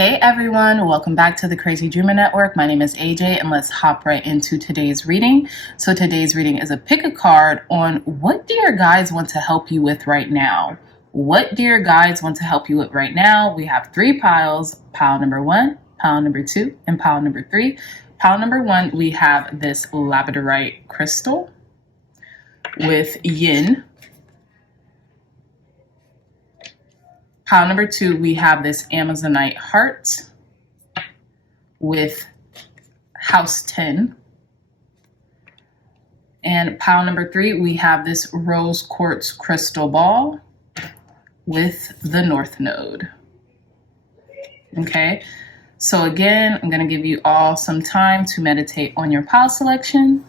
Hey everyone, welcome back to the Crazy Dreamer Network. My name is AJ and let's hop right into today's reading. So today's reading is a pick a card on what do your guides want to help you with right now? What do your guides want to help you with right now? We have three piles, pile number 1, pile number 2, and pile number 3. Pile number 1, we have this labradorite crystal with yin. Pile number 2, we have this Amazonite heart with house 10. And pile number 3, we have this rose quartz crystal ball with the north node. Okay, so again, I'm going to give you all some time to meditate on your pile selection.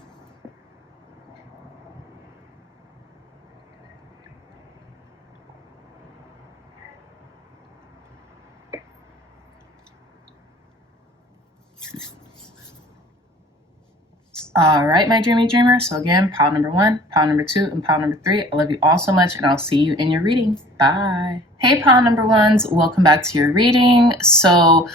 All right, my dreamy dreamer. So again, pile number 1, pile number 2, and pile number 3. I love you all so much, and I'll see you in your reading. Bye. Hey, pile number 1s. Welcome back to your reading. So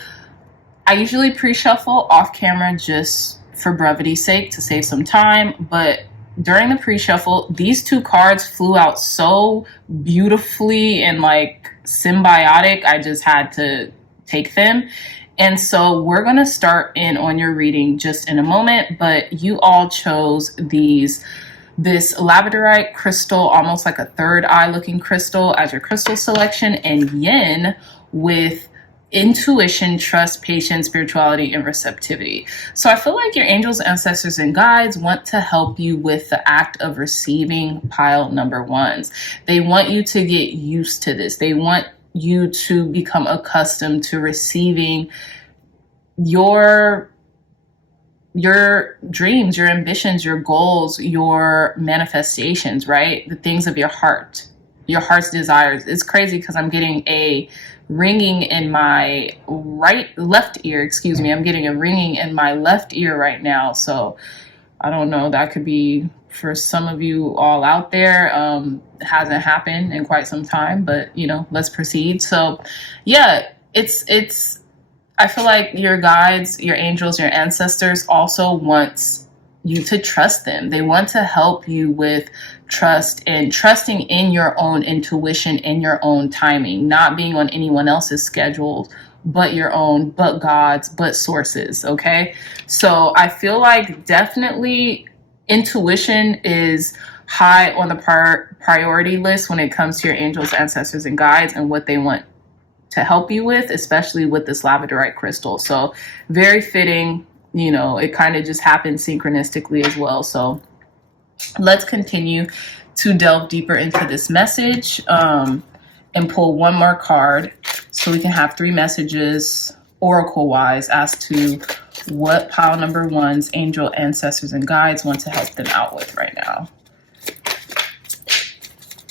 I usually pre-shuffle off camera just for brevity's sake to save some time. But during the pre-shuffle, these two cards flew out so beautifully and like symbiotic. I just had to take them. And so we're going to start in on your reading just in a moment, but you all chose this labradorite crystal, almost like a third eye looking crystal as your crystal selection, and yin with intuition, trust, patience, spirituality, and receptivity. So I feel like your angels, ancestors, and guides want to help you with the act of receiving pile number 1s. They want you to get used to this. They want you to become accustomed to receiving your dreams, your ambitions, your goals, your manifestations, right? The things of your heart, your heart's desires. It's crazy because I'm getting a ringing in my left ear. I'm getting a ringing in my left ear right now. So I don't know, that could be for some of you all out there. It hasn't happened in quite some time, but you know, let's proceed. So yeah, I feel like your guides, your angels, your ancestors also want you to trust them. They want to help you with trust and trusting in your own intuition, in your own timing, not being on anyone else's schedule, but your own, but God's, but sources. Okay. So I feel like definitely intuition is high on the priority list when it comes to your angels, ancestors, and guides and what they want to help you with, especially with this labradorite crystal. So very fitting, you know, it kind of just happened synchronistically as well. So let's continue to delve deeper into this message and pull one more card so we can have 3 messages oracle wise as to what pile number 1's angel, ancestors, and guides want to help them out with right now.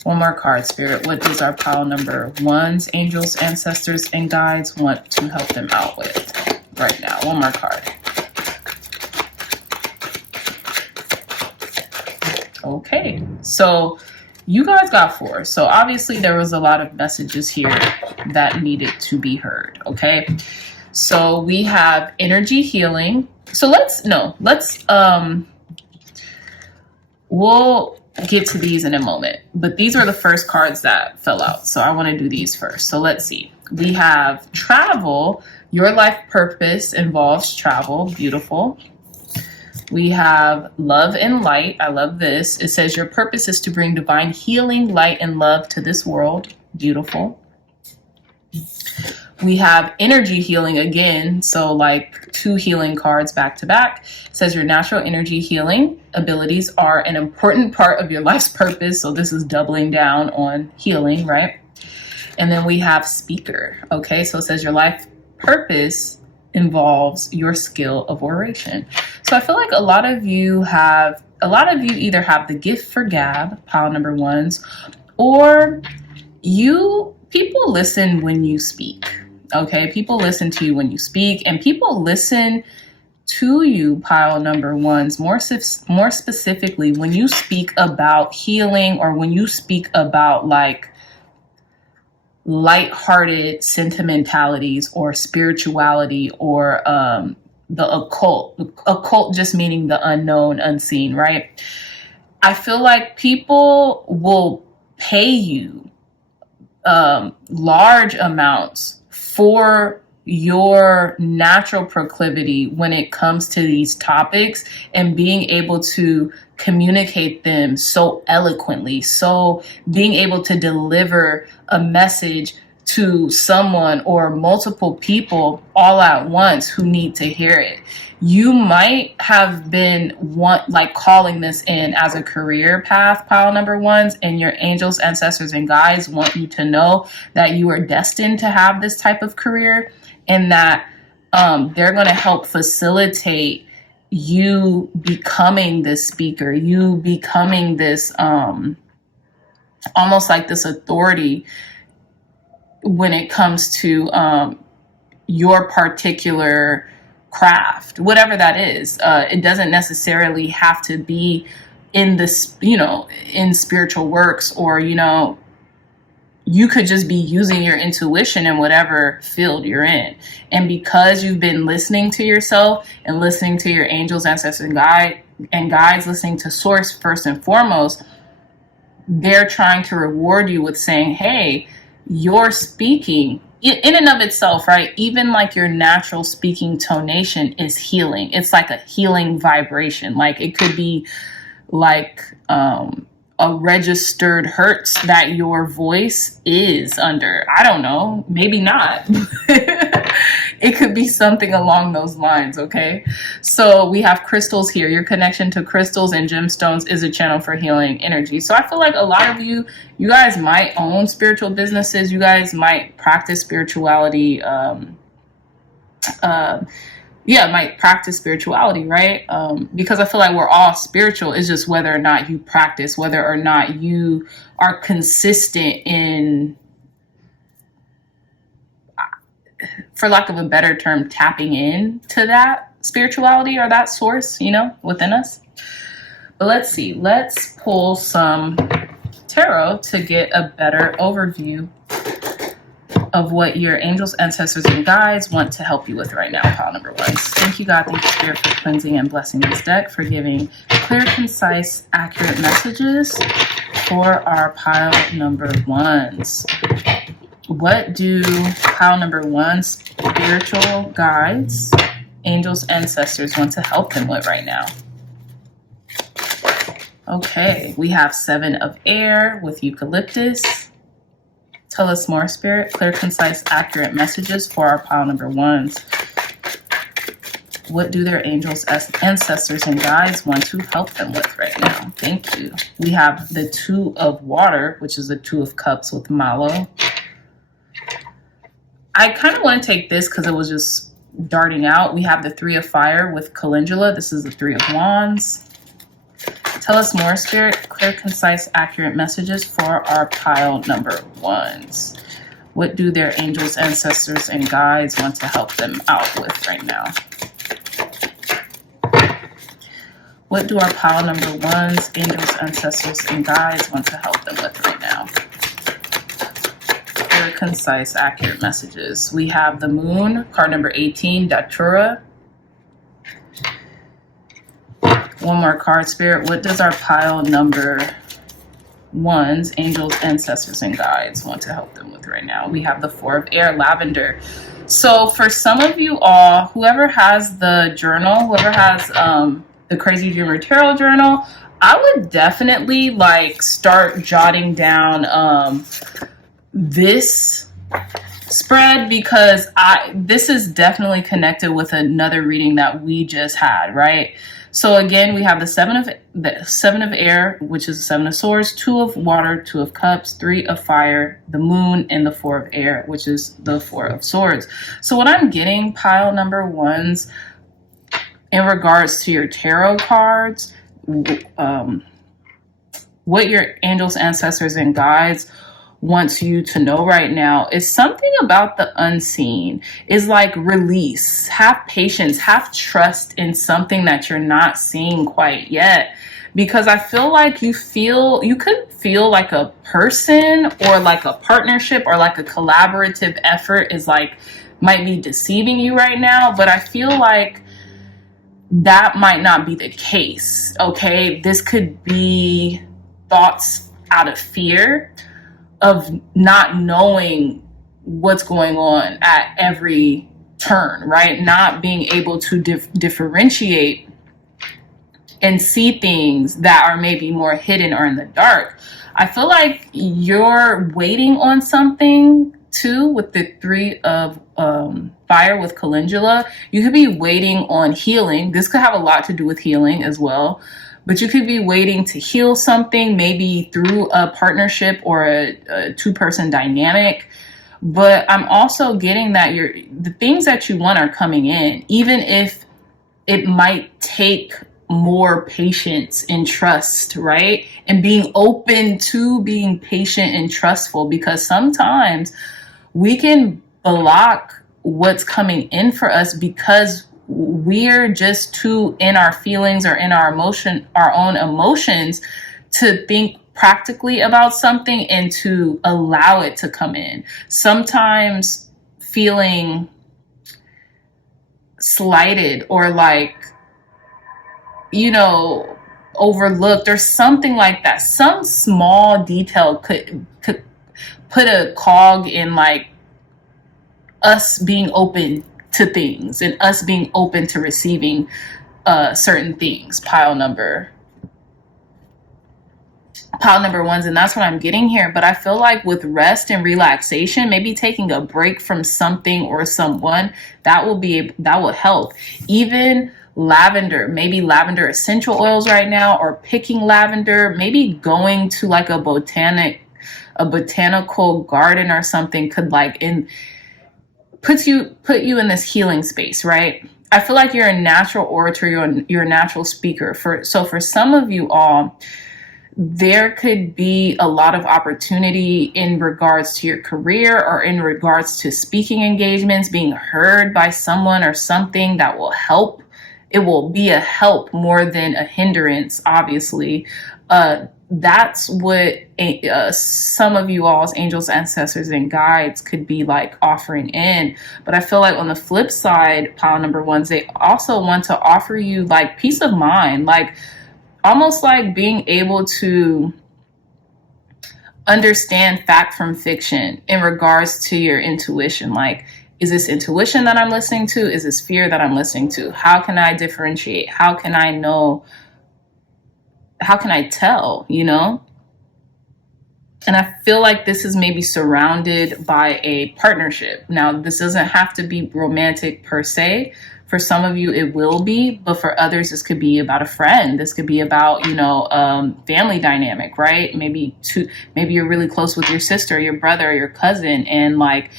One more card, Spirit. What does our pile number 1's angels, ancestors, and guides want to help them out with right now? One more card. Okay, so you guys got 4. So obviously there was a lot of messages here that needed to be heard. Okay, so we have energy healing. So we'll get to these in a moment, but these are the first cards that fell out. So I want to do these first. So let's see. We have travel. Your life purpose involves travel. Beautiful. We have love and light. I love this. It says your purpose is to bring divine healing, light, and love to this world. Beautiful. We have energy healing again. So like 2 healing cards back to back. It says your natural energy healing abilities are an important part of your life's purpose. So this is doubling down on healing, right? And then we have speaker. Okay, so it says your life purpose involves your skill of oration. So I feel like a lot of you either have the gift for gab, pile number 1's, or people listen when you speak. Okay, people listen to you when you speak, and people listen to you, pile number 1's, more specifically when you speak about healing or when you speak about like lighthearted sentimentalities or spirituality or the occult just meaning the unknown, unseen, right? I feel like people will pay you large amounts for your natural proclivity when it comes to these topics and being able to communicate them so eloquently. So being able to deliver a message to someone or multiple people all at once who need to hear it. You might have been calling this in as a career path, pile number ones, and your angels, ancestors, and guides want you to know that you are destined to have this type of career, and that they're going to help facilitate you becoming this speaker, you becoming this almost like this authority when it comes to your particular craft, whatever that is. It doesn't necessarily have to be in this, in spiritual works, or, you could just be using your intuition in whatever field you're in. And because you've been listening to yourself and listening to your angels, ancestors, and guides, listening to source first and foremost, they're trying to reward you with saying, hey, your speaking in and of itself, right? Even like your natural speaking tonation is healing. It's like a healing vibration. Like it could be like a registered hertz that your voice is under. I don't know, maybe not. It could be something along those lines, okay? So we have crystals here. Your connection to crystals and gemstones is a channel for healing energy. So I feel like a lot of you guys might own spiritual businesses. You guys might practice spirituality. Might practice spirituality, right? Because I feel like we're all spiritual. It's just whether or not you practice, whether or not you are consistent in, for lack of a better term, tapping in to that spirituality or that source, within us. But let's see. Let's pull some tarot to get a better overview of what your angels, ancestors, and guides want to help you with right now, pile number ones. Thank you, God. Thank you, Spirit, for cleansing and blessing this deck, for giving clear, concise, accurate messages for our pile number ones. What do pile number one's spiritual guides, angels, ancestors want to help them with right now? Okay, we have 7 of air with eucalyptus. Tell us more, Spirit. Clear, concise, accurate messages for our pile number ones. What do their angels, ancestors, and guides want to help them with right now? Thank you. We have the 2 of water, which is the 2 of cups with mallow. I kind of want to take this because it was just darting out. We have the 3 of fire with calendula. This is the 3 of wands. Tell us more, Spirit. Clear, concise, accurate messages for our pile number ones. What do their angels, ancestors, and guides want to help them out with right now? What do our pile number ones, angels, ancestors, and guides want to help them with right now? Clear, concise, accurate messages. We have the moon, card number 18, Datura. One more card, Spirit. What does our pile number ones, angels, ancestors, and guides want to help them with right now? We have the 4 of air, lavender. So for some of you all, whoever has the journal, whoever has the Crazy Dreamer Tarot journal, I would definitely start jotting down this spread, because this is definitely connected with another reading that we just had, right? So again, we have the 7 of air, which is the 7 of swords, 2 of water, 2 of cups, 3 of fire, the moon, and the 4 of air, which is the 4 of swords. So what I'm getting, pile number ones, in regards to your tarot cards, what your angels, ancestors, and guides wants you to know right now is something about the unseen. Is like release, have patience, have trust in something that you're not seeing quite yet, because I feel like you could feel like a person or like a partnership or like a collaborative effort is like might be deceiving you right now, but I feel like that might not be the case. Okay, this could be thoughts out of fear of not knowing what's going on at every turn, right? Not being able to differentiate and see things that are maybe more hidden or in the dark. I feel like you're waiting on something too with the three of fire with calendula. You could be waiting on healing. This could have a lot to do with healing as well. But you could be waiting to heal something, maybe through a partnership or a two-person dynamic. But I'm also getting that the things that you want are coming in, even if it might take more patience and trust, right? And being open to being patient and trustful, because sometimes we can block what's coming in for us because we're just too in our feelings or in our own emotions to think practically about something and to allow it to come in. Sometimes feeling slighted or like, overlooked or something like that. Some small detail could put a cog in like us being open to things and us being open to receiving certain things. Pile number ones, and that's what I'm getting here. But I feel like with rest and relaxation, maybe taking a break from something or someone, that will help. Even lavender, maybe lavender essential oils right now, or picking lavender, maybe going to like a botanical garden or something could put you in this healing space, right? I feel like you're a natural orator, you're a natural speaker. For some of you all, there could be a lot of opportunity in regards to your career or in regards to speaking engagements, being heard by someone or something that will help. It will be a help more than a hindrance, obviously. That's what some of you all's angels, ancestors, and guides could be like offering in. But I feel like on the flip side, pile number ones, they also want to offer you like peace of mind, like almost like being able to understand fact from fiction in regards to your intuition. Like, is this intuition that I'm listening to? Is this fear that I'm listening to? How can I differentiate? How can I know? How can I tell, And I feel like this is maybe surrounded by a partnership. Now, this doesn't have to be romantic per se. For some of you, it will be, but for others, this could be about a friend. This could be about, family dynamic, right? Maybe you're really close with your sister, your brother, your cousin, and like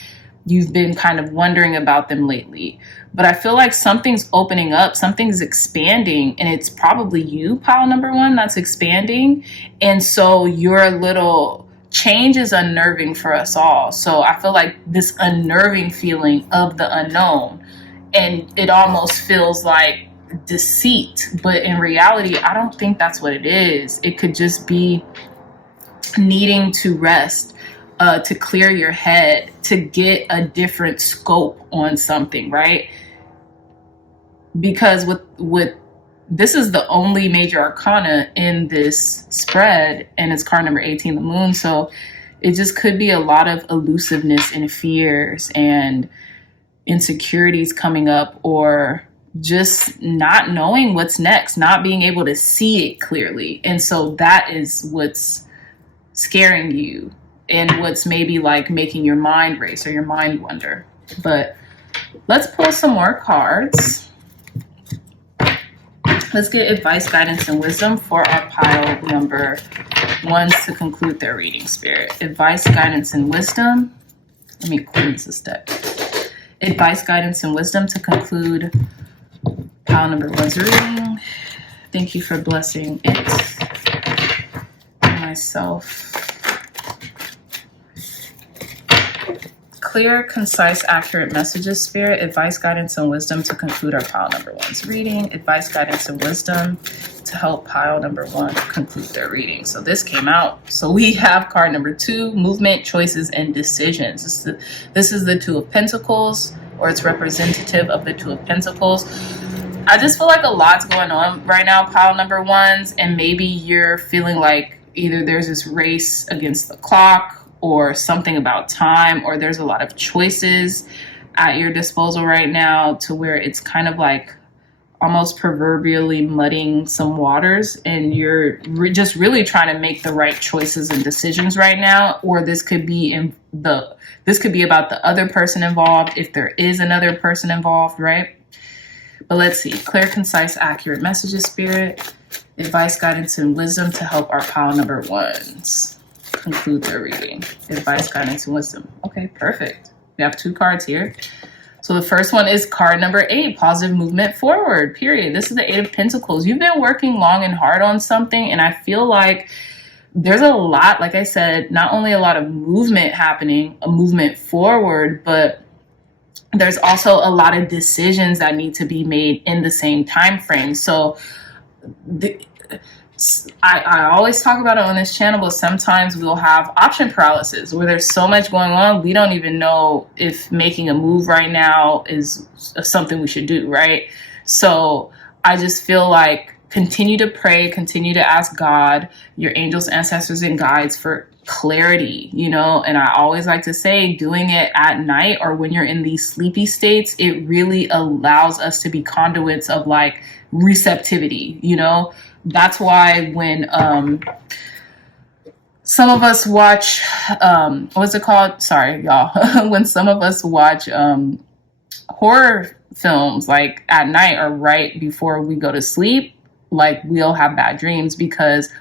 you've been kind of wondering about them lately. But I feel like something's opening up, something's expanding, and it's probably you, pile number one, that's expanding. And so your little change is unnerving for us all. So I feel like this unnerving feeling of the unknown, and it almost feels like deceit. But in reality, I don't think that's what it is. It could just be needing to rest, to clear your head, to get a different scope on something, right? Because with this is the only major arcana in this spread, and it's card number 18, the moon. So it just could be a lot of elusiveness and fears and insecurities coming up, or just not knowing what's next, not being able to see it clearly. And so that is what's scaring you and what's maybe like making your mind race or your mind wonder. But let's pull some more cards. Let's get advice, guidance, and wisdom for our pile number ones to conclude their reading, Spirit. Advice, guidance, and wisdom. Let me cleanse this deck. Advice, guidance, and wisdom to conclude pile number one's reading. Thank you for blessing it. Myself. clear, concise, accurate messages, Spirit, advice, guidance, and wisdom to conclude our pile number one's reading. Advice, guidance, and wisdom to help pile number one conclude their reading. So this came out. So we have card number 2, movement, choices, and decisions. This is the Two of Pentacles, or it's representative of the Two of Pentacles. I just feel like a lot's going on right now, pile number ones, and maybe you're feeling like either there's this race against the clock, or something about time, or there's a lot of choices at your disposal right now to where it's kind of like almost proverbially muddying some waters, and you're just really trying to make the right choices and decisions right now. Or this could be about the other person involved, if there is another person involved, right? But let's see. Clear, concise, accurate messages, Spirit, advice, guidance, and wisdom to help our pile number ones conclude their reading. Advice, guidance, and wisdom. Okay, perfect. We have 2 cards here. So the first one is card number 8, positive movement forward, period. This is the 8 of Pentacles. You've been working long and hard on something, and I feel like there's a lot, like I said, not only a lot of movement happening, a movement forward, but there's also a lot of decisions that need to be made in the same time frame. So I always talk about it on this channel, but sometimes we'll have option paralysis where there's so much going on, we don't even know if making a move right now is something we should do, right? So I just feel like continue to pray, continue to ask God, your angels, ancestors, and guides for clarity, you know? And I always like to say, doing it at night or when you're in these sleepy states, it really allows us to be conduits of like receptivity, you know? That's why when some of us watch, what's it called? Sorry, y'all. When some of us watch horror films like at night or right before we go to sleep, like we'll have bad dreams because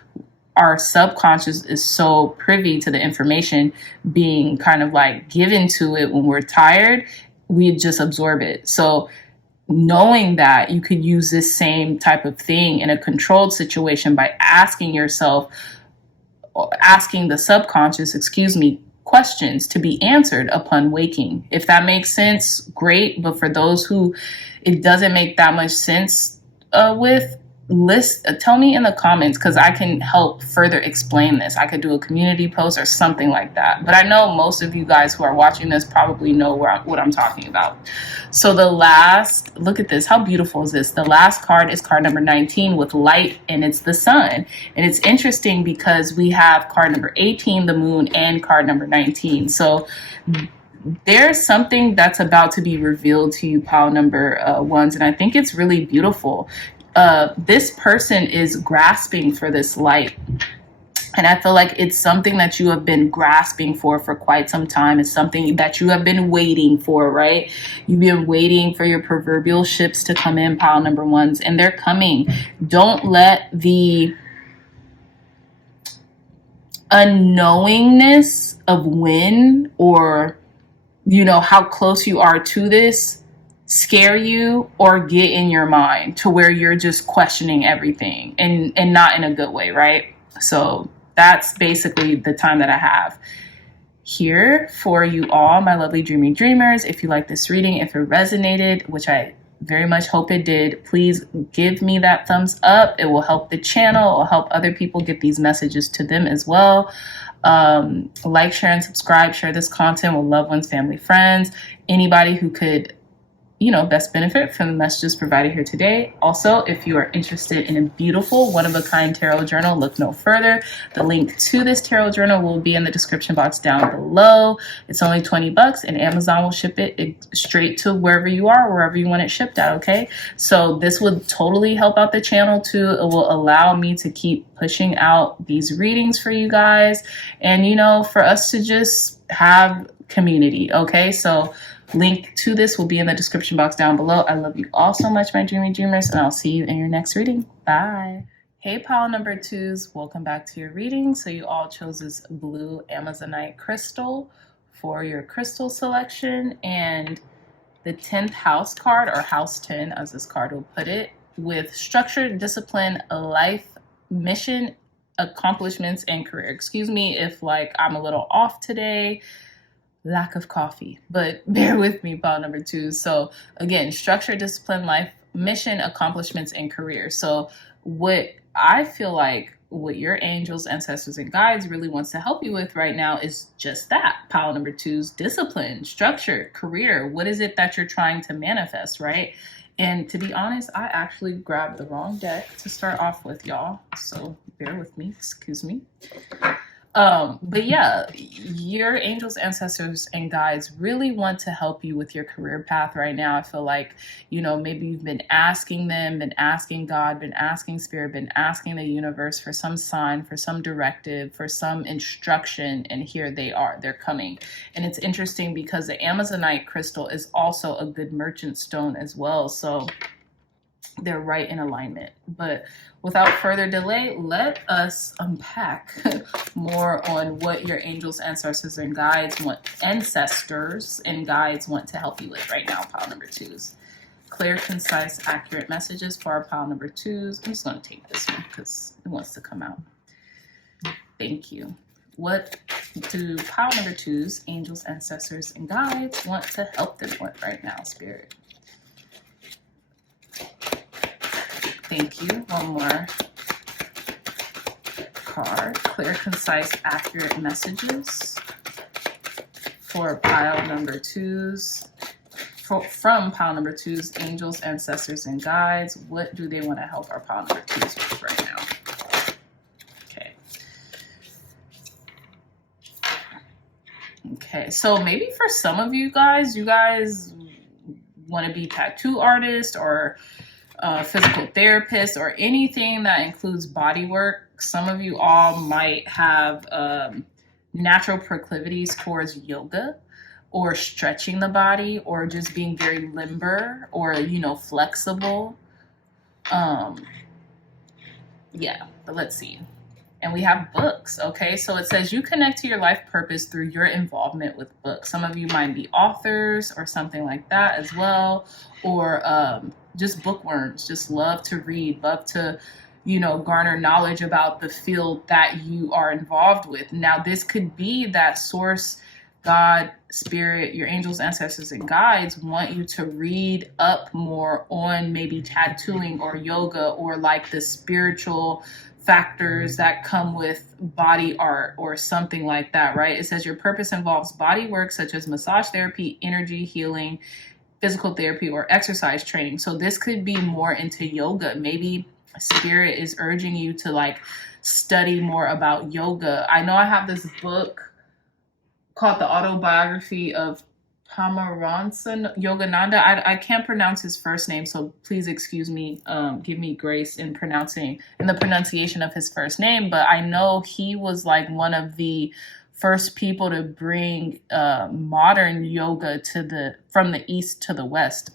our subconscious is so privy to the information being kind of like given to it when we're tired, we just absorb it. So knowing that you could use this same type of thing in a controlled situation by asking yourself, asking the subconscious, questions to be answered upon waking. If that makes sense, great. But for those who it doesn't make that much sense tell me in the comments, because I can help further explain this. I could do a community post or something like that. But I know most of you guys who are watching this probably know what I'm talking about. So look at this. How beautiful is this? The last card is card number 19 with light, and it's the sun. And it's interesting because we have card number 18, the moon, and card number 19. So there's something that's about to be revealed to you, pile number ones. And I think it's really beautiful. This person is grasping for this light. And I feel like it's something that you have been grasping for quite some time. It's something that you have been waiting for, right? You've been waiting for your proverbial ships to come in, pile number ones, and they're coming. Don't let the unknowingness of when or, how close you are to this scare you or get in your mind to where you're just questioning everything and not in a good way, right? So that's basically the time that I have here for you all, my lovely dreamy dreamers. If you like this reading, if it resonated, which I very much hope it did, please give me that thumbs up. It will help the channel. It will help other people get these messages to them as well. Like, share, and subscribe. Share this content with loved ones, family, friends, anybody who could best benefit from the messages provided here today. Also, if you are interested in a beautiful one-of-a-kind tarot journal, look no further. The link to this tarot journal will be in the description box down below. It's only $20 and Amazon will ship it straight to wherever you are, wherever you want it shipped at, okay? So this would totally help out the channel too. It will allow me to keep pushing out these readings for you guys and, for us to just have community, okay? So link to this will be in the description box down below. I love you all so much, my dreamy dreamers, and I'll see you in your next reading. Bye. Hey, pile number twos. Welcome back to your reading. So you all chose this blue Amazonite crystal for your crystal selection, and the 10th house card, or house 10 as this card will put it, with structure, discipline, life, mission, accomplishments, and career. Excuse me if I'm a little off today. lack of coffee, but bear with me, pile number 2. So again, structure, discipline, life, mission, accomplishments, and career. So what I feel like what your angels, ancestors, and guides really wants to help you with right now is just that. Pile number 2's discipline, structure, career. What is it that you're trying to manifest, right? And to be honest, I actually grabbed the wrong deck to start off with, y'all. So bear with me, excuse me. But yeah, your angels, ancestors, and guides really want to help you with your career path right now. I feel like, maybe you've been asking them, been asking God, been asking spirit, been asking the universe for some sign, for some directive, for some instruction. And here they are, they're coming. And it's interesting because the Amazonite crystal is also a good merchant stone as well. So they're right in alignment. But without further delay, let us unpack more on what your angels, ancestors, and guides want to help you with right now, pile number 2's. Clear, concise, accurate messages for our pile number 2's. I'm just going to take this one because it wants to come out. Thank you. What do pile number 2's angels, ancestors, and guides want to help them with right now, Spirit? Thank you. One more card. Clear, concise, accurate messages for pile number 2's. From pile number 2's angels, ancestors, and guides. What do they want to help our pile number 2's with right now? Okay. Okay. So maybe for some of you guys want to be tattoo artists or physical therapist or anything that includes body work. Some of you all might have natural proclivities towards yoga or stretching the body or just being very limber or, flexible. Yeah, but let's see. And we have books, okay? So it says you connect to your life purpose through your involvement with books. Some of you might be authors or something like that as well, or just bookworms, just love to read, love to, garner knowledge about the field that you are involved with. Now, this could be that source, God, spirit, your angels, ancestors, and guides want you to read up more on maybe tattooing or yoga or like the spiritual factors that come with body art or something like that, right? It says your purpose involves body work such as massage therapy, energy healing, physical therapy, or exercise training. So this could be more into yoga. Maybe spirit is urging you to study more about yoga. I know I have this book called The Autobiography of Paramahansa Yogananda. I can't pronounce his first name, so please excuse me. Give me grace in the pronunciation of his first name. But I know he was one of the first people to bring modern yoga from the east to the west.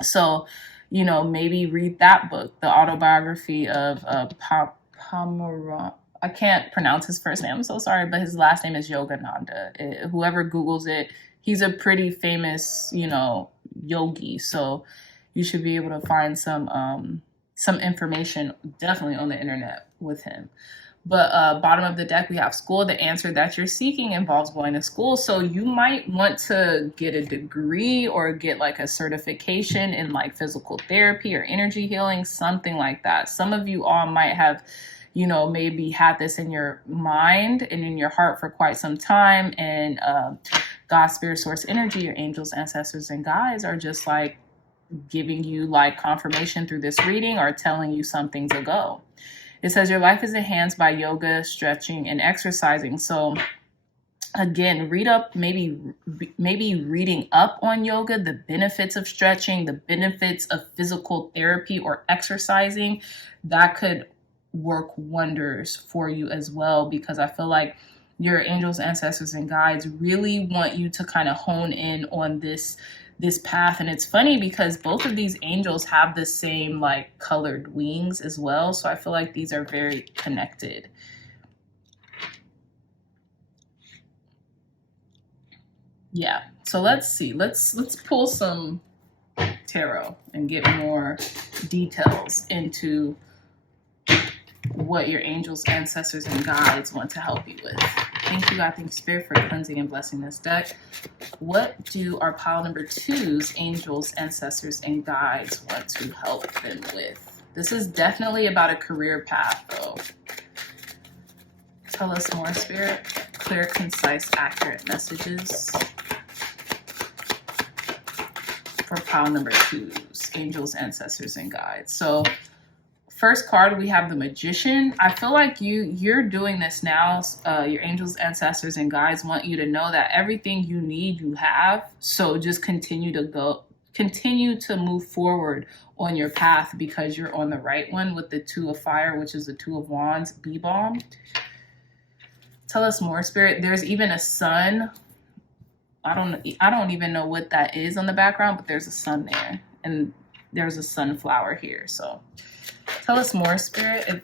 So, maybe read that book, The Autobiography of Paramahansa. I can't pronounce his first name. I'm so sorry, but his last name is Yogananda. Whoever Googles it, he's a pretty famous, yogi. So you should be able to find some information definitely on the internet with him. But bottom of the deck, we have school. The answer that you're seeking involves going to school. So you might want to get a degree or get a certification in physical therapy or energy healing, something like that. Some of you all might have maybe had this in your mind and in your heart for quite some time. And God, spirit, source, energy, your angels, ancestors, and guides are just giving you confirmation through this reading or telling you some things ago. It says your life is enhanced by yoga, stretching, and exercising. So again, read up, maybe reading up on yoga, the benefits of stretching, the benefits of physical therapy or exercising, that could work wonders for you as well, because I feel like your angels, ancestors, and guides really want you to kind of hone in on this path. And it's funny because both of these angels have the same colored wings as well. So I feel like these are very connected. Yeah. So let's see. Let's pull some tarot and get more details into what your angels, ancestors, and guides want to help you with. Thank you, God. Thank you, Spirit, for cleansing and blessing this deck. What do our pile number 2's angels, ancestors, and guides want to help them with? This is definitely about a career path, though. Tell us more, Spirit. Clear, concise, accurate messages for pile number 2's angels, ancestors, and guides. So first card, we have the Magician. I feel like you're doing this now. Your angels, ancestors, and guides want you to know that everything you need, you have. So just continue to move forward on your path because you're on the right one with the 2 of Fire, which is the 2 of Wands, B-bomb. Tell us more, Spirit. There's even a sun. I don't even know what that is on the background, but there's a sun there, and there's a sunflower here. So tell us more, Spirit.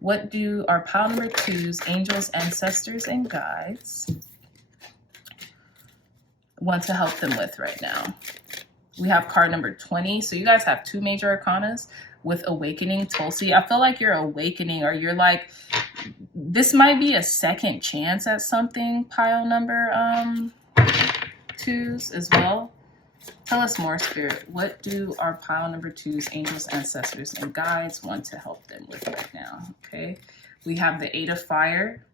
What do our pile number 2's angels, ancestors, and guides want to help them with right now? We have card number 20. So you guys have 2 major arcanas with Awakening, Tulsi. I feel like you're awakening, or you're like, this might be a second chance at something, pile number 2's as well. Tell us more, Spirit. What do our pile number 2's angels, ancestors, and guides want to help them with right now? Okay. We have the 8 of Fire.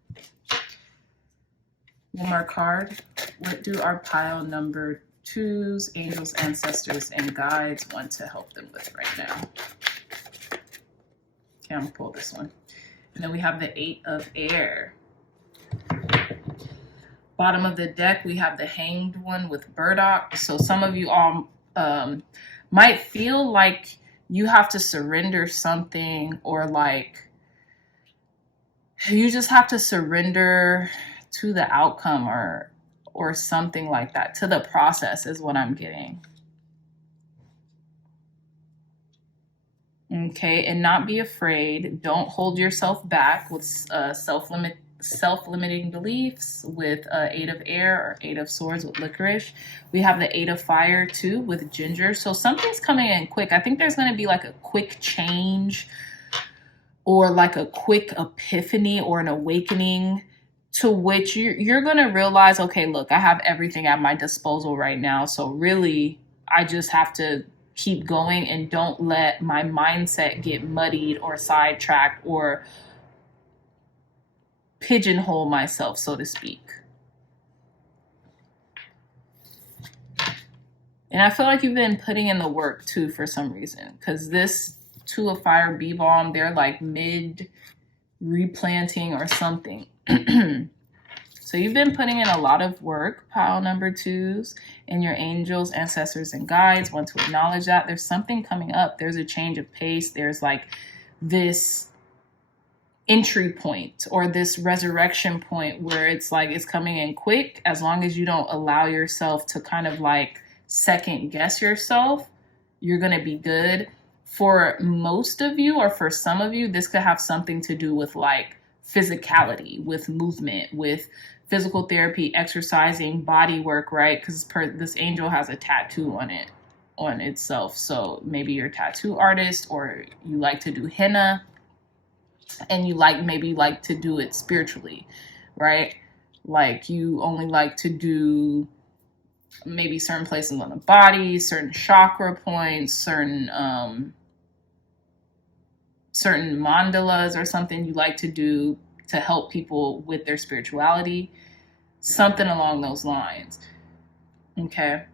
One more card. What do our pile number 2's angels, ancestors, and guides want to help them with right now? Okay, I'm gonna pull this one. And then we have the 8 of Air. Bottom of the deck, we have the Hanged one with Burdock. So some of you all might feel like you have to surrender something, or like you just have to surrender to the outcome, or something like that, to the process is what I'm getting. Okay, and not be afraid. Don't hold yourself back with self-limiting beliefs with 8 of Air, or 8 of Swords with Licorice. We have the 8 of Fire too with Ginger. So something's coming in quick. I think there's going to be like a quick change, or like a quick epiphany, or an awakening, to which you're going to realize, okay, look, I have everything at my disposal right now. So really, I just have to keep going and don't let my mindset get muddied or sidetracked or pigeonhole myself, so to speak. And I feel like you've been putting in the work too for some reason, because this 2 of Fire, B-bomb, they're like mid replanting or something. So you've been putting in a lot of work, pile number 2's, and your angels, ancestors, and guides want to acknowledge that. There's something coming up. There's a change of pace. There's like this entry point, or this resurrection point, where it's like it's coming in quick. As long as you don't allow yourself to kind of like second guess yourself, you're going to be good. For most of you, or for some of you, this could have something to do with like physicality, with movement, with physical therapy, exercising, body work, right? Because this angel has a tattoo on itself. So maybe you're a tattoo artist, or you like to do henna, and you maybe like to do it spiritually, right? Like you only like to do maybe certain places on the body, certain chakra points, certain mandalas or something you like to do to help people with their spirituality, something along those lines. Okay.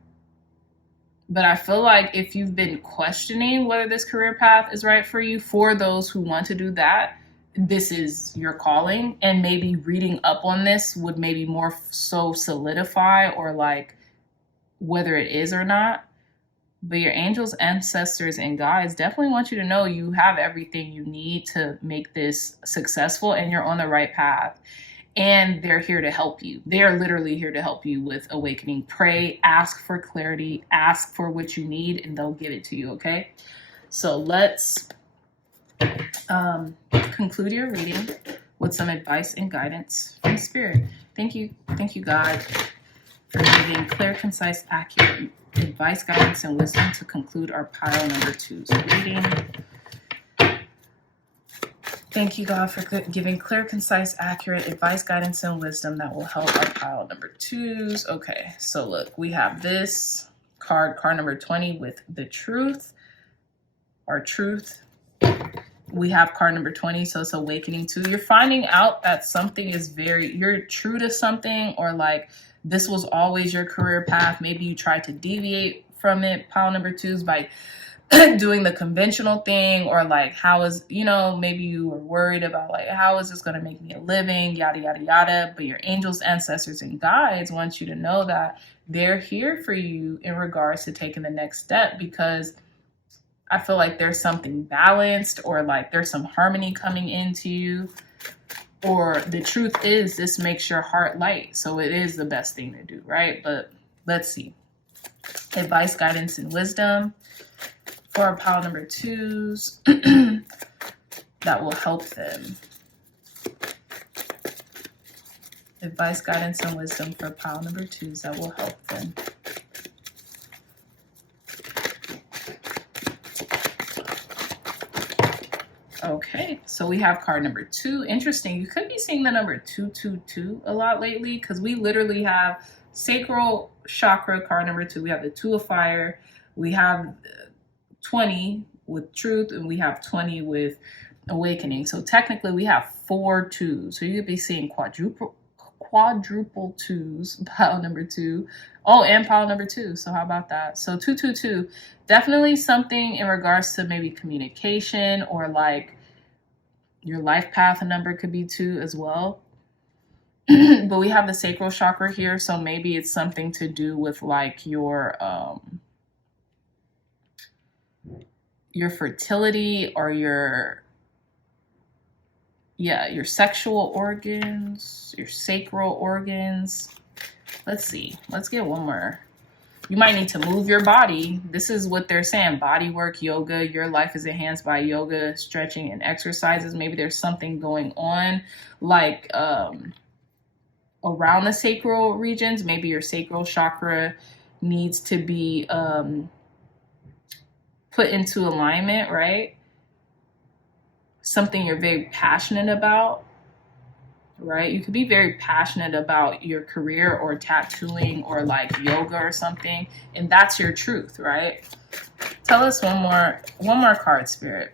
But I feel like if you've been questioning whether this career path is right for you, for those who want to do that, this is your calling. And maybe reading up on this would maybe more so solidify, or like whether it is or not. But your angels, ancestors, and guides definitely want you to know you have everything you need to make this successful, and you're on the right path. And they're here to help you. They are literally here to help you with awakening. Pray, ask for clarity, ask for what you need, and they'll give it to you, okay? So let's conclude your reading with some advice and guidance from Spirit. Thank you, God, for giving clear, concise, accurate advice, guidance, and wisdom to conclude our pile number 2's reading. Thank you, God, for giving clear, concise, accurate advice, guidance, and wisdom that will help our pile number 2s. Okay, so look, we have this card number 20 with the truth, or truth. We have card number 20, so it's awakening too. You're finding out that something is you're true to something, or like this was always your career path. Maybe you tried to deviate from it, pile number 2s, by doing the conventional thing, or like maybe you were worried about like, how is this going to make me a living, yada yada yada. But your angels, ancestors, and guides want you to know that they're here for you in regards to taking the next step, because I feel like there's something balanced, or like there's some harmony coming into you, or the truth is this makes your heart light, so it is the best thing to do, right? But let's see. Advice, guidance, and wisdom for our pile number 2s that will help them. Advice, guidance, and wisdom for pile number 2s that will help them. Okay, so we have card number 2. Interesting. You could be seeing the number 222 a lot lately, because we literally have sacral chakra card number 2. We have the 2 of fire. We have 20 with truth, and we have 20 with awakening. So technically we have 4 2s. So you could be seeing quadruple 2s, pile number 2. Oh, and pile number 2. So how about that? So 222, definitely something in regards to maybe communication, or like your life path number could be 2 as well. But we have the sacral chakra here, so maybe it's something to do with like your fertility, or your sexual organs, your sacral organs. Let's see. Let's get one more. You might need to move your body. This is what they're saying. Body work, yoga. Your life is enhanced by yoga, stretching, and exercises. Maybe there's something going on like around the sacral regions. Maybe your sacral chakra needs to be put into alignment, right? Something you're very passionate about, right? You could be very passionate about your career, or tattooing, or like yoga or something, and that's your truth, right? Tell us one more card, Spirit.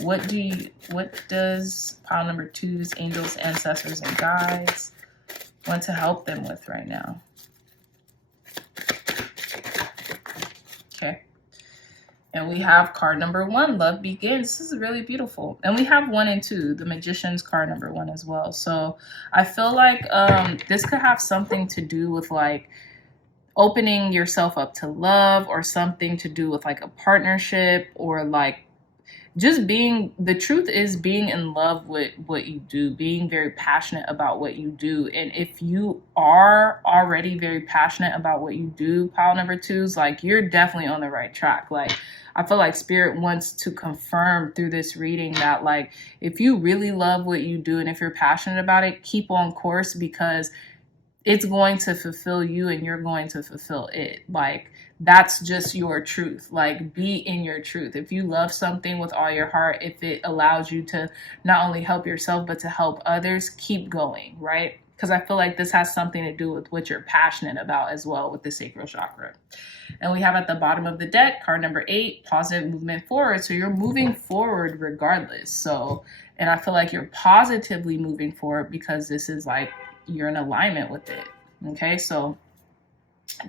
What does pile number 2's angels, ancestors, and guides want to help them with right now? Okay. And we have card number 1, love begins. This is really beautiful. And we have 1 and 2, the magician's card number 1 as well. So I feel like this could have something to do with like opening yourself up to love, or something to do with like a partnership, or like just the truth is being in love with what you do, being very passionate about what you do. And if you are already very passionate about what you do, pile number 2s, like you're definitely on the right track. Like I feel like Spirit wants to confirm through this reading that like, if you really love what you do, and if you're passionate about it, keep on course, because it's going to fulfill you, and you're going to fulfill it. Like that's just your truth. Like be in your truth. If you love something with all your heart, if it allows you to not only help yourself, but to help others, keep going, right? Because I feel like this has something to do with what you're passionate about as well, with the sacral chakra. And we have at the bottom of the deck, card number 8, positive movement forward. So you're moving forward regardless. So, and I feel like you're positively moving forward, because this is like, you're in alignment with it. Okay, so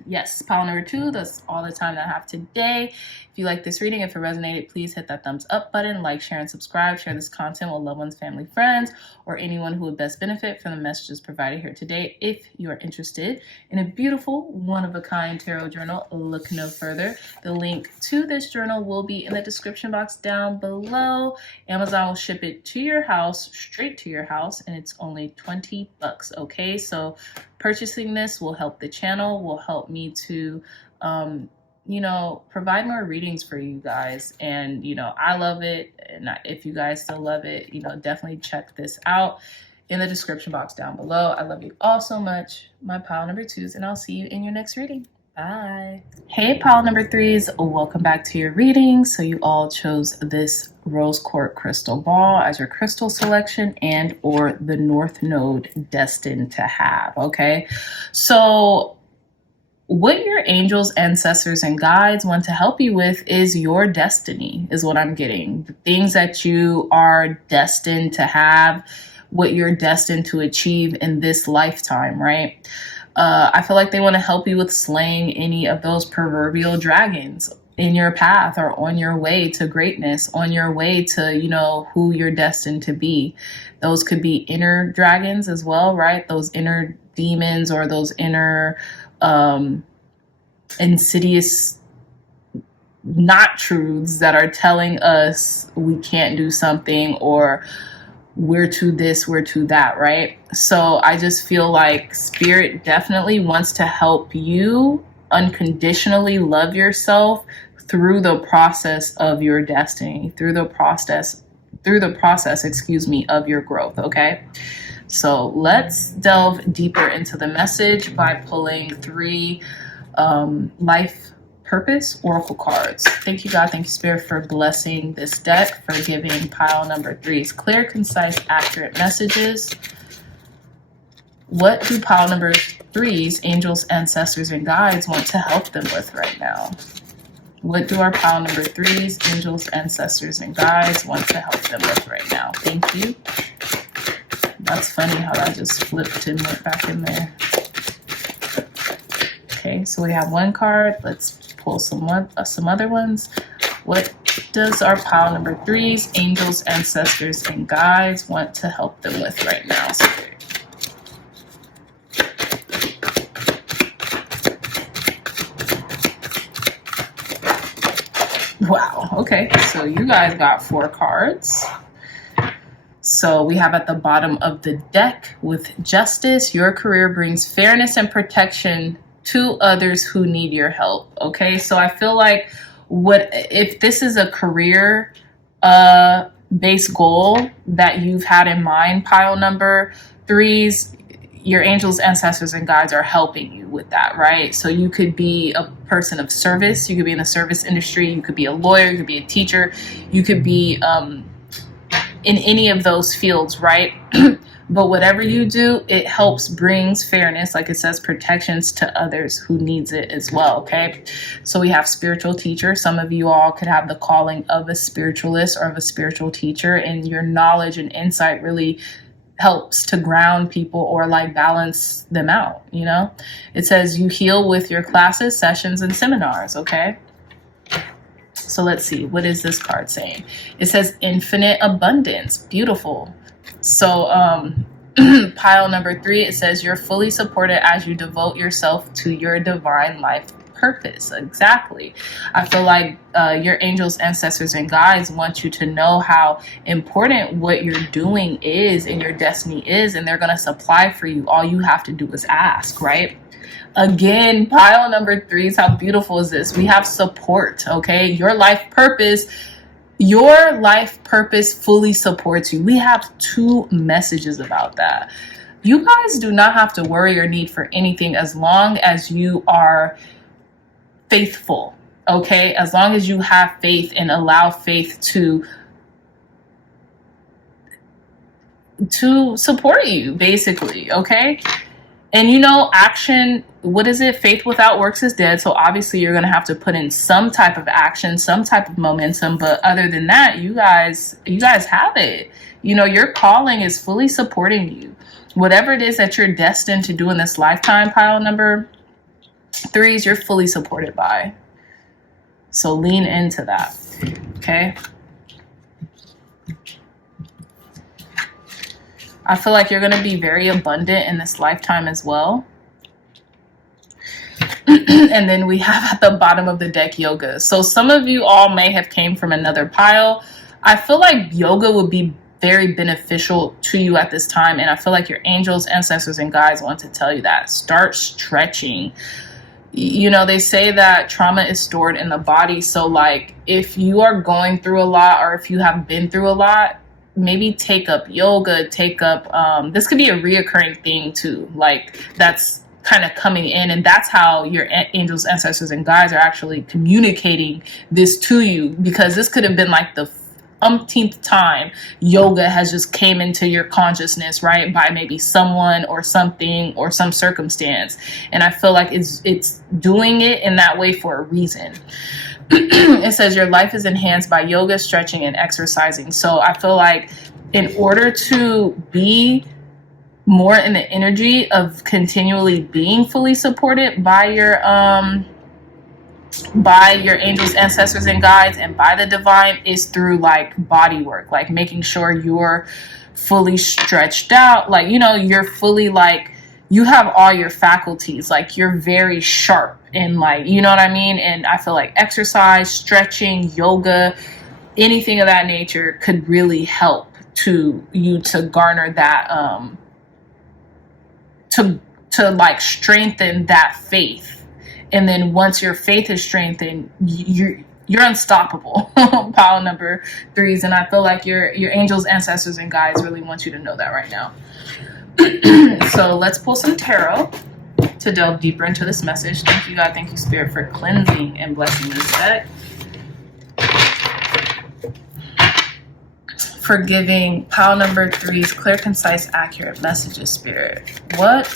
yes, pile number 2, that's all the time that I have today. If you like this reading, if it resonated, please hit that thumbs up button, like, share, and subscribe. Share this content with loved ones, family, friends, or anyone who would best benefit from the messages provided here today. If you are interested in a beautiful, one-of-a-kind tarot journal, look no further. The link to this journal will be in the description box down below. Amazon will ship it to your house, straight to your house, and it's only $20. Okay, so purchasing this will help the channel, will help me to provide more readings for you guys. And I love it, and if you guys still love it, definitely check this out in the description box down below. I love you all so much, my pile number 2s, and I'll see you in your next reading. Bye. Hey, pile number threes, welcome back to your reading. So you all chose this rose quartz crystal ball as your crystal selection and or the North Node destined to have, okay? So what your angels, ancestors, and guides want to help you with is your destiny, is what I'm getting. The things that you are destined to have, what you're destined to achieve in this lifetime, right? I feel like they want to help you with slaying any of those proverbial dragons in your path or on your way to greatness, on your way to, you know, who you're destined to be. Those could be inner dragons as well, right? Those inner demons or those inner insidious not truths that are telling us we can't do something or we're to this, we're to that, right? So I just feel like spirit definitely wants to help you unconditionally love yourself through the process of your destiny, through the process, of your growth, okay? So let's delve deeper into the message by pulling 3 life purpose oracle cards. Thank you, God. Thank you, Spirit, for blessing this deck, for giving pile number 3's clear, concise, accurate messages. What do pile number 3's angels, ancestors, and guides want to help them with right now? What do our pile number 3's angels, ancestors, and guides want to help them with right now? Thank you. That's funny how that just flipped and went back in there. Okay, so we have 1 card. Let's pull some other ones. What does our pile number 3's angels, ancestors, and guides want to help them with right now, Spirit? Wow, okay, so you guys got 4 cards. So we have at the bottom of the deck with justice, your career brings fairness and protection to others who need your help. Okay, so I feel like if this is a career based goal that you've had in mind, pile number 3's, your angels, ancestors, and guides are helping you with that, right? So you could be a person of service, you could be in the service industry, you could be a lawyer, you could be a teacher, you could be in any of those fields, right? But whatever you do, it helps brings fairness, like it says, protections to others who needs it as well, okay? So we have spiritual teacher. Some of you all could have the calling of a spiritualist or of a spiritual teacher, and your knowledge and insight really helps to ground people or like balance them out, you know? It says you heal with your classes, sessions, and seminars, okay? So let's see, what is this card saying? It says infinite abundance. Beautiful. So pile number 3, it says you're fully supported as you devote yourself to your divine life purpose. Exactly. I feel like your angels, ancestors, and guides want you to know how important what you're doing is and your destiny is, and they're going to supply for you. All you have to do is ask, right? Again, pile number 3's, how beautiful is this? We have support, okay? Your life purpose fully supports you. We have 2 messages about that. You guys do not have to worry or need for anything as long as you are faithful, okay? As long as you have faith and allow faith to support you, basically, okay? And you know, action, what is it? Faith without works is dead. So obviously you're going to have to put in some type of action, some type of momentum. But other than that, you guys have it. You know, your calling is fully supporting you. Whatever it is that you're destined to do in this lifetime, pile number 3's, you're fully supported by. So lean into that. Okay. I feel like you're going to be very abundant in this lifetime as well. And then we have at the bottom of the deck yoga. So some of you all may have came from another pile. I feel like yoga would be very beneficial to you at this time. And I feel like your angels, ancestors, and guides want to tell you that. Start stretching. You know, they say that trauma is stored in the body. So like if you are going through a lot or if you have been through a lot, maybe take up yoga, take up, this could be a reoccurring thing too. Like that's kind of coming in, and that's how your angels, ancestors, and guides are actually communicating this to you, because this could have been like the umpteenth time yoga has just came into your consciousness, right, by maybe someone or something or some circumstance. And I feel like it's doing it in that way for a reason. It says your life is enhanced by yoga, stretching, and exercising. So I feel like in order to be more in the energy of continually being fully supported by your angels, ancestors, and guides, and by the divine, is through like body work, like making sure you're fully stretched out, like, you know, you're fully like, you have all your faculties, like you're very sharp, and like, you know what I mean? And I feel like exercise, stretching, yoga, anything of that nature could really help to you to garner that to like strengthen that faith. And then once your faith is strengthened, you're unstoppable. Pile number 3s. And I feel like your angels, ancestors, and guides really want you to know that right now. So let's pull some tarot to delve deeper into this message. Thank you, God. Thank you, Spirit, for cleansing and blessing this deck. For giving pile number 3's clear, concise, accurate messages, Spirit. What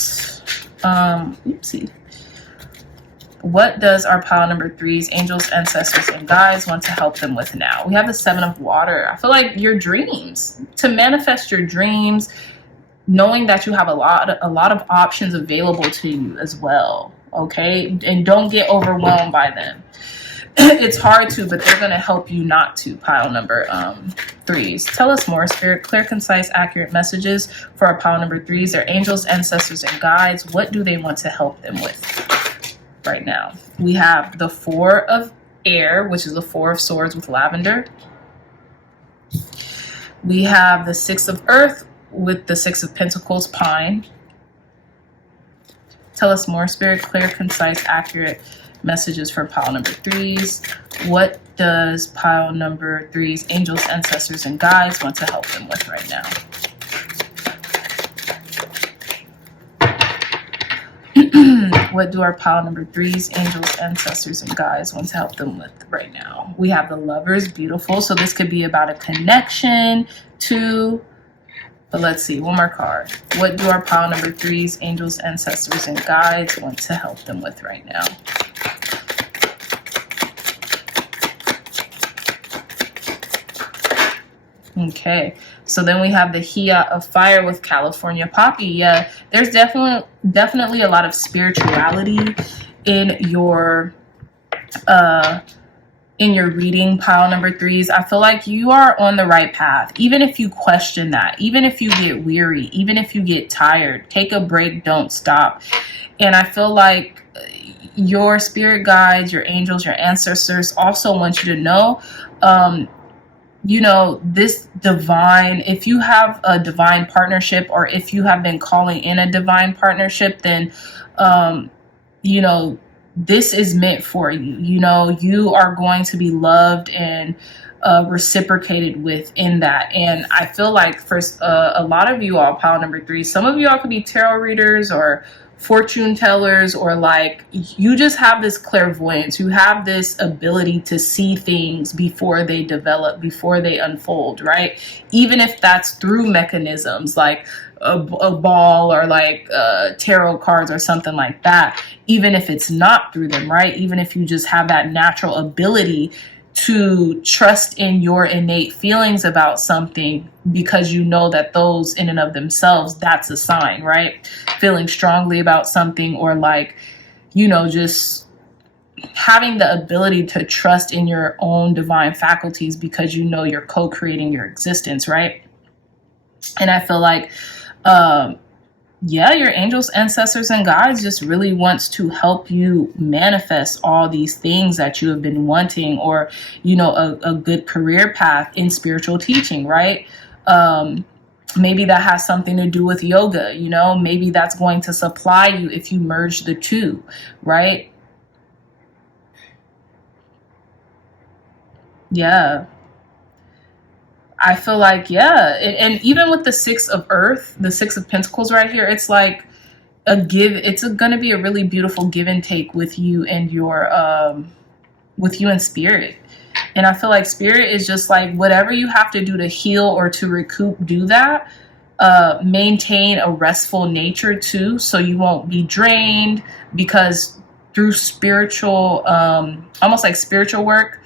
does our pile number 3's angels, ancestors, and guides want to help them with now? We have the 7 of water. I feel like your dreams, to manifest your dreams, knowing that you have a lot of options available to you as well. Okay, and don't get overwhelmed by them. It's hard to, but they're going to help you not to. Pile number 3s. Tell us more, Spirit. Clear, concise, accurate messages for our pile number 3s. Their angels, ancestors, and guides. What do they want to help them with right now? We have the 4 of air, which is the 4 of swords with lavender. We have the 6 of earth with the 6 of pentacles, pine. Tell us more, Spirit. Clear, concise, accurate messages for pile number 3s. What does pile number 3's angels, ancestors, and guides want to help them with right now? What do our pile number 3's angels, ancestors, and guides want to help them with right now? We have the Lovers. Beautiful. So this could be about a connection to, but let's see, one more card. What do our pile number 3's angels, ancestors, and guides want to help them with right now? Okay, so then we have the Hia of fire with California poppy. Yeah, there's definitely a lot of spirituality in your reading, pile number 3s. I feel like you are on the right path. Even if you question that, even if you get weary, even if you get tired, take a break, don't stop. And I feel like your spirit guides, your angels, your ancestors also want you to know, you know, this divine, if you have a divine partnership, or if you have been calling in a divine partnership, then, you know, this is meant for you. You know, you are going to be loved and reciprocated with in that. And I feel like for a lot of you all, pile number 3, some of you all could be tarot readers or fortune tellers, or like you just have this clairvoyance. You have this ability to see things before they develop, before they unfold, right? Even if that's through mechanisms like a ball or like tarot cards or something like that. Even if it's not through them, right? Even if you just have that natural ability to trust in your innate feelings about something, because you know that those in and of themselves, that's a sign, right? Feeling strongly about something, or like, you know, just having the ability to trust in your own divine faculties, because you know you're co-creating your existence, right? And I feel like, yeah, your angels, ancestors, and guides just really wants to help you manifest all these things that you have been wanting, or, you know, a good career path in spiritual teaching, right? Maybe that has something to do with yoga, you know, maybe that's going to supply you if you merge the two, right? Yeah. I feel like, yeah. And even with the 6 of earth, the 6 of pentacles right here, it's like, going to be a really beautiful give and take with you and with you and spirit. And I feel like spirit is just like, whatever you have to do to heal or to recoup, do that. Maintain a restful nature too, so you won't be drained, because through spiritual, almost like spiritual work,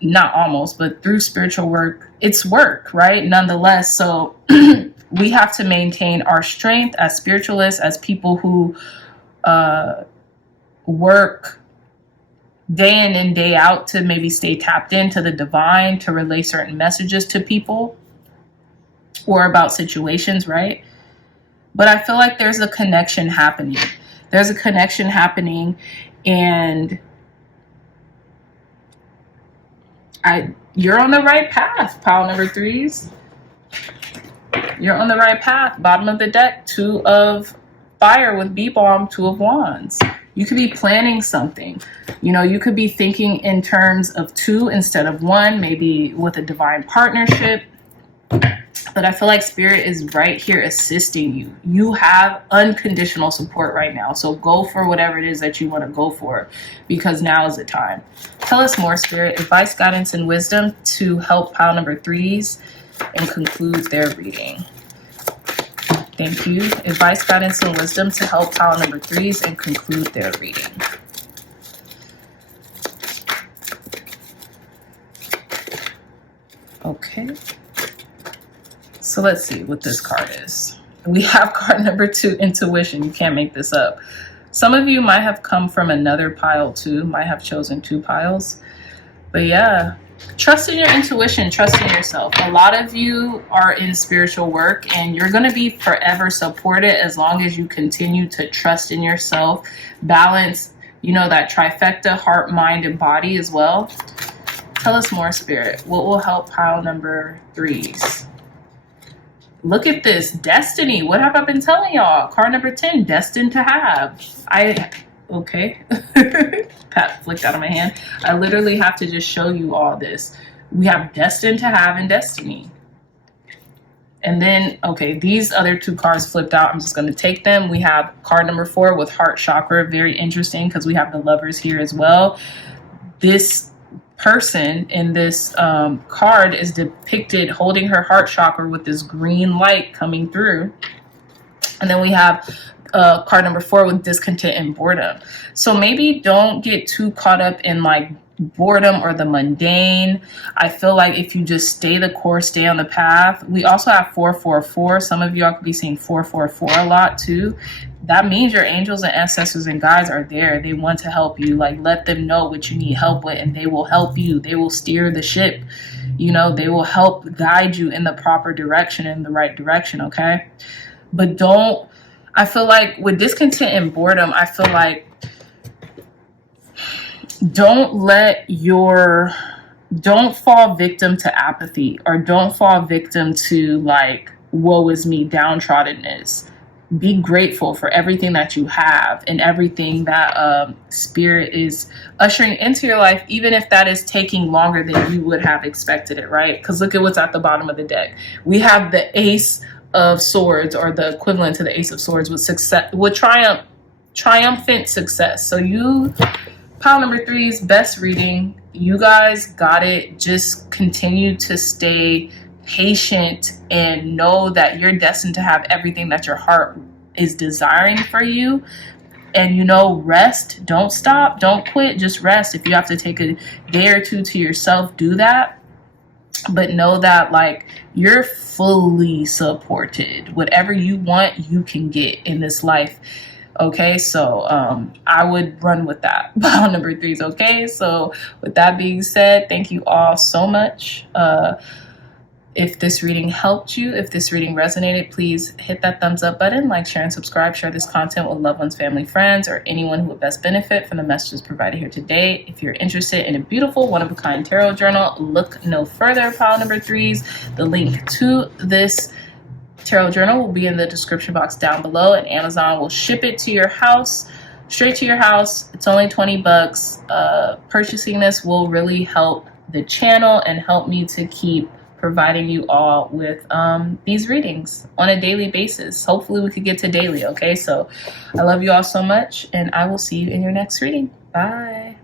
not almost, but through spiritual work, it's work, right? Nonetheless. So we have to maintain our strength as spiritualists, as people who work day in and day out to maybe stay tapped into the divine, to relay certain messages to people or about situations, right? But I feel like there's a connection happening. There's a connection happening, and you're on the right path, pile number 3s. You're on the right path. Bottom of the deck, 2 of fire with B-bomb, 2 of wands. You could be planning something. You know, you could be thinking in terms of 2 instead of 1, maybe with a divine partnership. But I feel like spirit is right here assisting you. You have unconditional support right now. So go for whatever it is that you want to go for, because now is the time. Tell us more, spirit. Advice, guidance, and wisdom to help pile number 3s and conclude their reading. Thank you. Advice, guidance, and wisdom to help pile number 3s and conclude their reading. Okay. So let's see what this card is. We have card number 2, intuition. You can't make this up. Some of you might have come from another pile too, might have chosen 2 piles. But yeah, trust in your intuition, trust in yourself. A lot of you are in spiritual work, and you're going to be forever supported as long as you continue to trust in yourself. Balance, you know, that trifecta, heart, mind, and body as well. Tell us more, spirit. What will help pile number 3s? Look at this. Destiny. What have I been telling y'all? Card number 10. Destined to have. Okay. Pat flicked out of my hand. I literally have to just show you all this. We have destined to have and destiny. And then, okay, these other 2 cards flipped out. I'm just going to take them. We have card number 4 with heart chakra. Very interesting, because we have the lovers here as well. This person in this card is depicted holding her heart chakra with this green light coming through. And then we have card number 4 with discontent and boredom. So maybe don't get too caught up in like boredom or the mundane. I feel like if you just stay the course, stay on the path. We also have 444. Some of y'all could be seeing 444 a lot too. That means your angels and ancestors and guides are there. They want to help you. Like, let them know what you need help with, and they will help you. They will steer the ship. You know, they will help guide you in the proper direction, in the right direction, okay? But I feel like with discontent and boredom, I feel like don't fall victim to apathy, or don't fall victim to like, woe is me, downtroddenness. Be grateful for everything that you have and everything that spirit is ushering into your life, even if that is taking longer than you would have expected it, right? Because look at what's at the bottom of the deck. We have the Ace of Swords, or the equivalent to the Ace of Swords, with success, with triumphant success. So you, pile number 3's best reading. You guys got it. Just continue to stay patient and know that you're destined to have everything that your heart is desiring for you. And, you know, rest. Don't stop. Don't quit. Just rest. If you have to take a day or 2 to yourself, do that. But know that, like, you're fully supported. Whatever you want, you can get in this life. Okay, so I would run with that. Pile number 3's okay. So with that being said, thank you all so much. If this reading helped you, if this reading resonated, please hit that thumbs up button, like, share, and subscribe. Share this content with loved ones, family, friends, or anyone who would best benefit from the messages provided here today. If you're interested in a beautiful one-of-a-kind tarot journal, look no further, pile number 3's. The link to this tarot journal will be in the description box down below, and Amazon will ship it to your house, straight to your house. It's only $20. Purchasing this will really help the channel and help me to keep providing you all with these readings on a daily basis. Hopefully we could get to daily. Okay, so I love you all so much, and I will see you in your next reading. Bye.